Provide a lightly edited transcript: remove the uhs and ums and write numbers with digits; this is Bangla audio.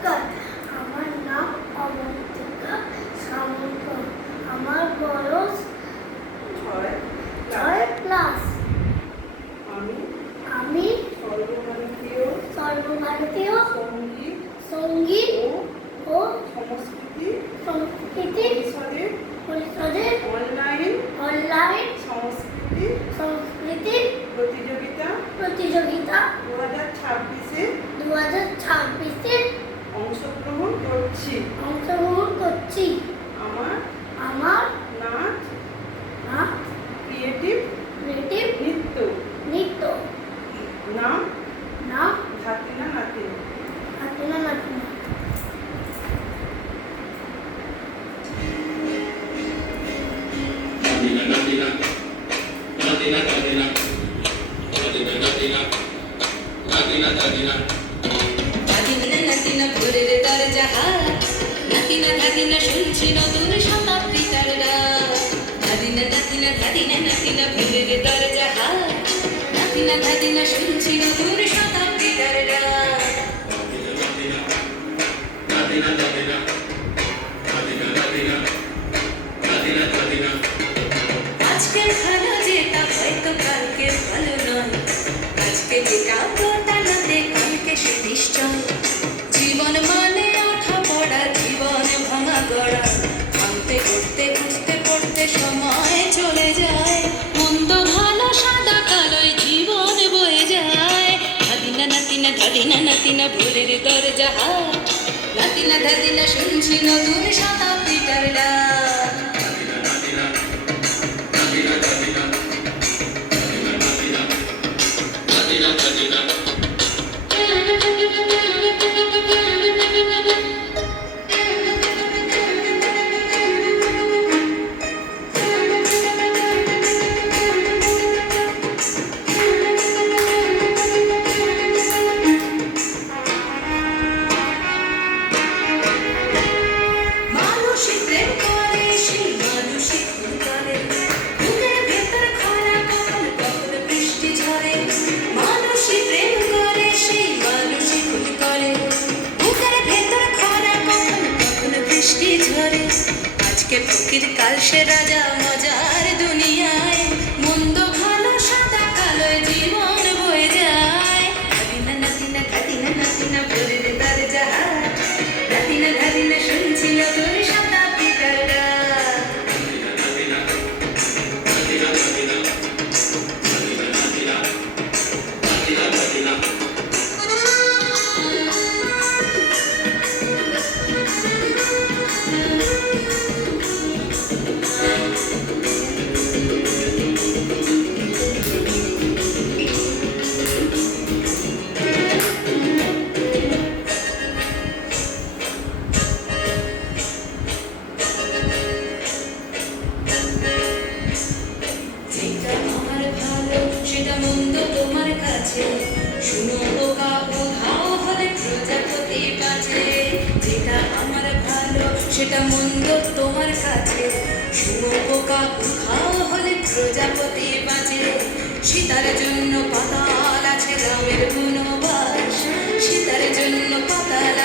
নমস্কার, আমার নাম অবন্তিকা সামন্ত। আমার বয়স 6 ক্লাস। আমি সর্বভারতীয় সঙ্গীত ও সংস্কৃতি পরিষদের অনলাইন সংস্কৃতি প্রতিযোগিতা 2026-এ অংশগ্রহণ করছি। আমার নাচ ক্রিয়েটিভ নৃত্য নাম ধাতিনা নাতিনা। ভোরের দরজা হাত নাতিনা ধাদিনা শুনছি নতুন শতাব্দীটার ডাক। ধাদিনা নাতিনা ভোরের দরজা হাত নাতিনা ধাদিনা শুনছি নতুন শতাব্দীটার ডাক। আজকের ভালো যেটা হয়তো কালকে ভালো নয়, আজকে যেটা গোটানাতে কালকে সে নিশ্চয়। জীবন মানে ওঠা পড়া, জীবন ভাঙা গড়া, ভাঙতে গড়তে বুঝতে পড়তে সময় চলে যায়। মন্দ ভালো সাদা কালোয় জীবন বয়ে যায়। ধাদিনা নাতিনা ভোরের দরজা হাট নাতিনা ধাদিনা শুনছি নতুন শতাব্দীটার ডাক। আজকে ফকির কাল সে রাজা মজার দুনিয়ায়। মন্দ ভালো সাদা কালোয় জীবন বয়ে যায়। ধাদিনা নাতিনা ভোরের দরজা হাট নাতিনা ধাদিনা শুনছি নতুন শতাব্দীটার ডাক। সেটা মন্দ তোমার কাছে শুনো বোকা উধাও হলে প্রজাপতি বাঁচে। যেটা আমার ভালো সেটা মন্দ তোমার কাছে শুনো বোকা উধাও হলে প্রজাপতি বাঁচে। সীতার জন্য পাতাল আছে রামের বনবাস, সীতার জন্য পাতাল